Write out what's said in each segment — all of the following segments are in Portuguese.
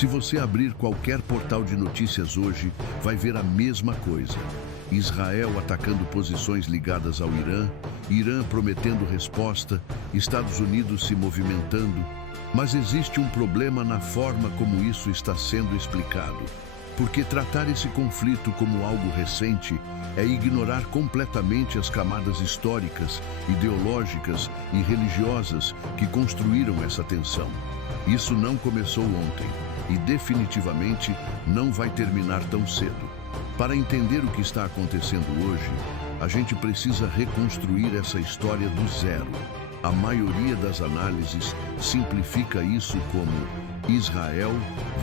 Se você abrir qualquer portal de notícias hoje, vai ver a mesma coisa. Israel atacando posições ligadas ao Irã, Irã prometendo resposta, Estados Unidos se movimentando. Mas existe um problema na forma como isso está sendo explicado. Porque tratar esse conflito como algo recente é ignorar completamente as camadas históricas, ideológicas e religiosas que construíram essa tensão. Isso não começou ontem e definitivamente não vai terminar tão cedo. Para entender o que está acontecendo hoje, a gente precisa reconstruir essa história do zero. A maioria das análises simplifica isso como Israel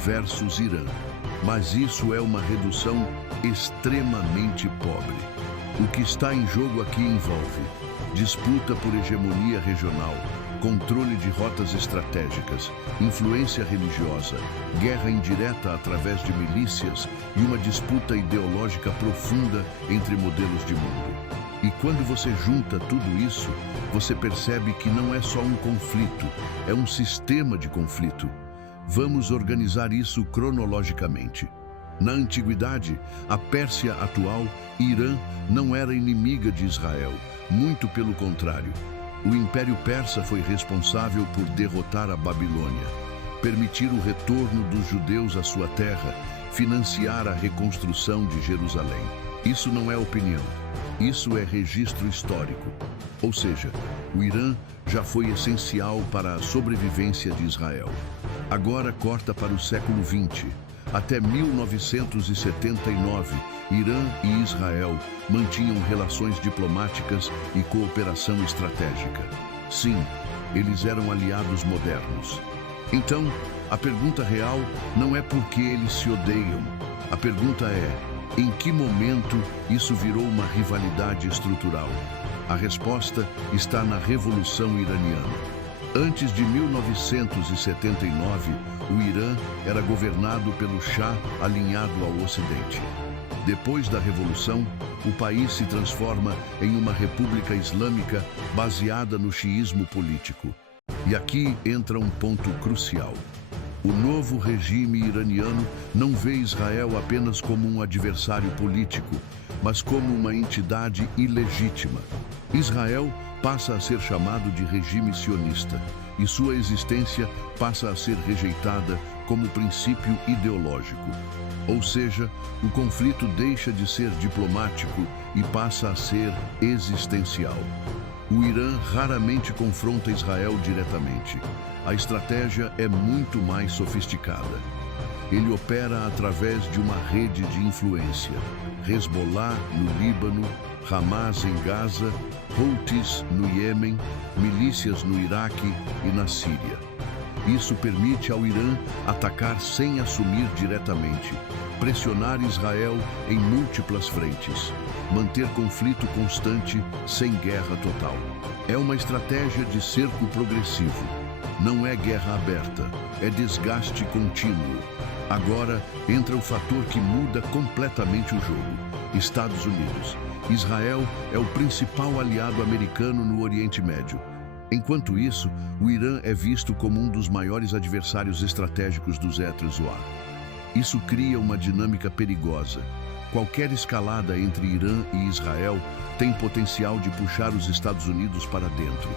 versus Irã. Mas isso é uma redução extremamente pobre. O que está em jogo aqui envolve disputa por hegemonia regional, controle de rotas estratégicas, influência religiosa, guerra indireta através de milícias e uma disputa ideológica profunda entre modelos de mundo. E quando você junta tudo isso, você percebe que não é só um conflito, é um sistema de conflito. Vamos organizar isso cronologicamente. Na antiguidade, a Pérsia atual, Irã, não era inimiga de Israel, muito pelo contrário. O Império Persa foi responsável por derrotar a Babilônia, permitir o retorno dos judeus à sua terra, financiar a reconstrução de Jerusalém. Isso não é opinião, isso é registro histórico. Ou seja, o Irã já foi essencial para a sobrevivência de Israel. Agora corta para o século XX. Até 1979, Irã e Israel mantinham relações diplomáticas e cooperação estratégica. Sim, eles eram aliados modernos. Então, a pergunta real não é por que eles se odeiam. A pergunta é, em que momento isso virou uma rivalidade estrutural? A resposta está na Revolução Iraniana. Antes de 1979, o Irã era governado pelo Shah alinhado ao Ocidente. Depois da Revolução, o país se transforma em uma república islâmica baseada no xiismo político. E aqui entra um ponto crucial. O novo regime iraniano não vê Israel apenas como um adversário político, mas como uma entidade ilegítima. Israel passa a ser chamado de regime sionista e sua existência passa a ser rejeitada como princípio ideológico. Ou seja, o conflito deixa de ser diplomático e passa a ser existencial. O Irã raramente confronta Israel diretamente. A estratégia é muito mais sofisticada. Ele opera através de uma rede de influência. Hezbollah no Líbano, Hamas em Gaza, Houthis no Iêmen, milícias no Iraque e na Síria. Isso permite ao Irã atacar sem assumir diretamente, pressionar Israel em múltiplas frentes, manter conflito constante sem guerra total. É uma estratégia de cerco progressivo. Não é guerra aberta, é desgaste contínuo. Agora entra o fator que muda completamente o jogo: Estados Unidos. Israel é o principal aliado americano no Oriente Médio. Enquanto isso, o Irã é visto como um dos maiores adversários estratégicos dos Hezbollah. Isso cria uma dinâmica perigosa. Qualquer escalada entre Irã e Israel tem potencial de puxar os Estados Unidos para dentro.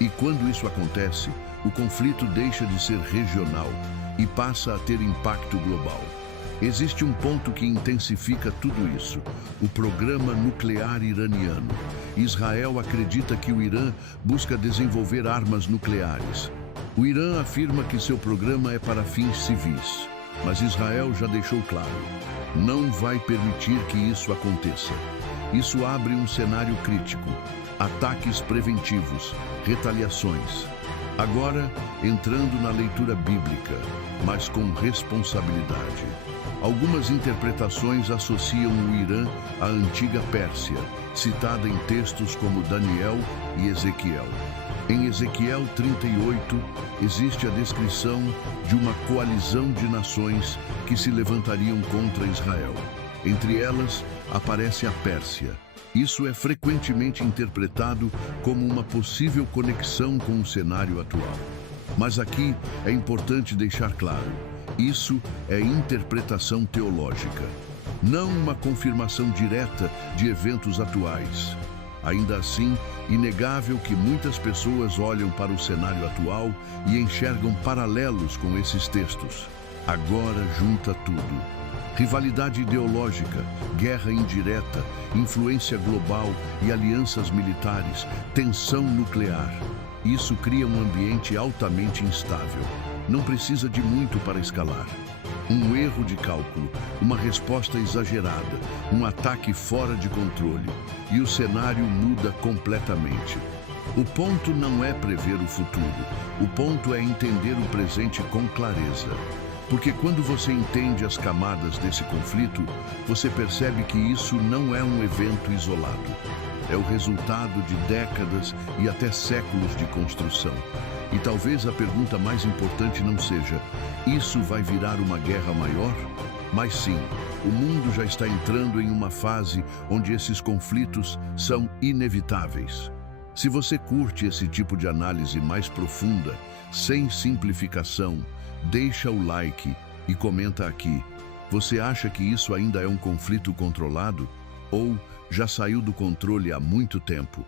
E quando isso acontece, o conflito deixa de ser regional e passa a ter impacto global. Existe um ponto que intensifica tudo isso: o programa nuclear iraniano. Israel acredita que o Irã busca desenvolver armas nucleares. O Irã afirma que seu programa é para fins civis, mas Israel já deixou claro: não vai permitir que isso aconteça. Isso abre um cenário crítico: ataques preventivos, retaliações. Agora, entrando na leitura bíblica, mas com responsabilidade. Algumas interpretações associam o Irã à antiga Pérsia, citada em textos como Daniel e Ezequiel. Em Ezequiel 38, existe a descrição de uma coalizão de nações que se levantariam contra Israel. Entre elas, aparece a Pérsia. Isso é frequentemente interpretado como uma possível conexão com o cenário atual. Mas aqui é importante deixar claro: Isso é interpretação teológica, não uma confirmação direta de eventos atuais. Ainda assim, inegável que muitas pessoas olham para o cenário atual e enxergam paralelos com esses textos. Agora junta tudo: rivalidade ideológica, guerra indireta, influência global e alianças militares, tensão nuclear. Isso cria um ambiente altamente instável. Não precisa de muito para escalar. Um erro de cálculo, uma resposta exagerada, um ataque fora de controle, e o cenário muda completamente. O ponto não é prever o futuro, o ponto é entender o presente com clareza. Porque quando você entende as camadas desse conflito, você percebe que isso não é um evento isolado. É o resultado de décadas e até séculos de construção. E talvez a pergunta mais importante não seja: isso vai virar uma guerra maior? Mas sim, o mundo já está entrando em uma fase onde esses conflitos são inevitáveis. Se você curte esse tipo de análise mais profunda, sem simplificação, deixa o like e comenta aqui. Você acha que isso ainda é um conflito controlado? Ou já saiu do controle há muito tempo?